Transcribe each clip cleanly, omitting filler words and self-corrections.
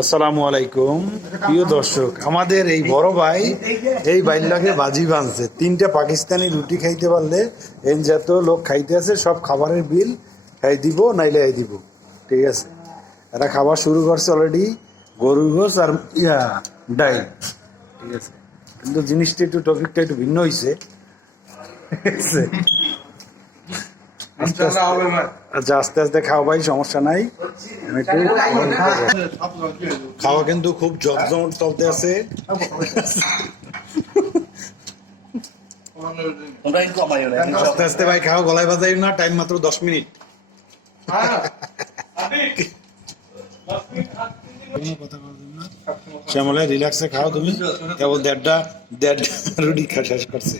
আসসালামু আলাইকুম প্রিয় দর্শক, আমাদের এই বড় ভাই এই বাইল্লাকে বাজি বাঁধছে। 3টা পাকিস্তানি রুটি খাইতে পারলে এন যত লোক খাইতে আছে সব খাবারের বিল খাই দিব, নাইলে এই দিব। ঠিক আছে, এরা খাবার শুরু করছে অলরেডি, গরুর গোস আর ডাইল। ঠিক আছে, কিন্তু জিনিসটা একটু টপিকটা একটু ভিন্ন হয়েছে। আচ্ছা, আস্তে আস্তে খাওয়া ভাই, সমস্যা নাই। খাওয়া কিন্তু খুব জমজমট চলতে আছে। আস্তে আস্তে ভাই খাও, গলায় বাজাই না, টাইম মাত্র 10 মিনিট। শ্যামলে রিল্যাক্সে খাও, তুমি কেবল দেড়টা রুটি শেষ করছে।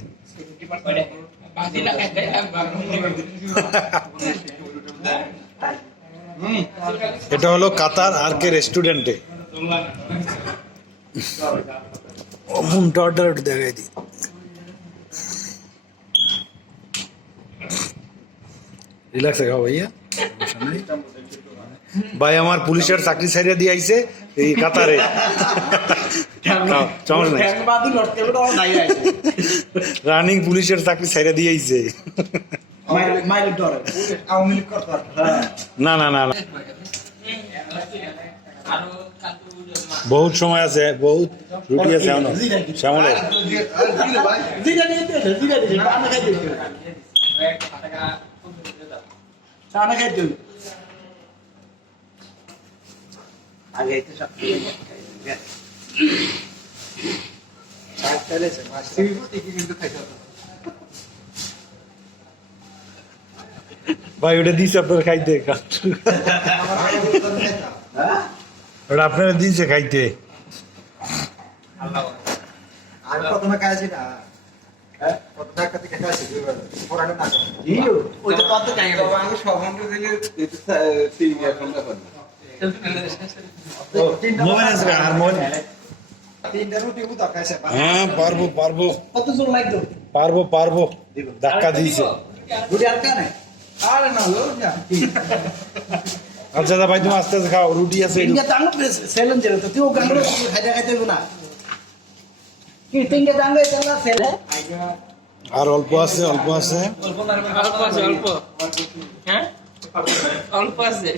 এটা হলো কাতার আর কে রেস্টুরেন্টে। দেখাই দি, রিল্যাক্সে খাও ভাইয়া। ভাই আমার পুলিশের চাকরি ছাড়িয়ে দিয়ে আইছে এই কাতারে। রানিং পুলিশের চাকরি ছাড়িয়ে দিয়ে আইছে। না না না, বহুত সময় আছে, বহুত রুটি আছে শ্যামলে। ভাই ওটা দিয়েছে আপনার খাইতে, ওটা আপনারা দিয়েছে খাইতে। হ্যাঁ পারবো পারবো পারবো পারবো, ধাক্কা দিয়েছে। আচ্ছা ভাই, তুমি আস্তে আস্তে খাও, রুটি আছে। আর অল্প আছে, অল্প আছে, অল্প আছে।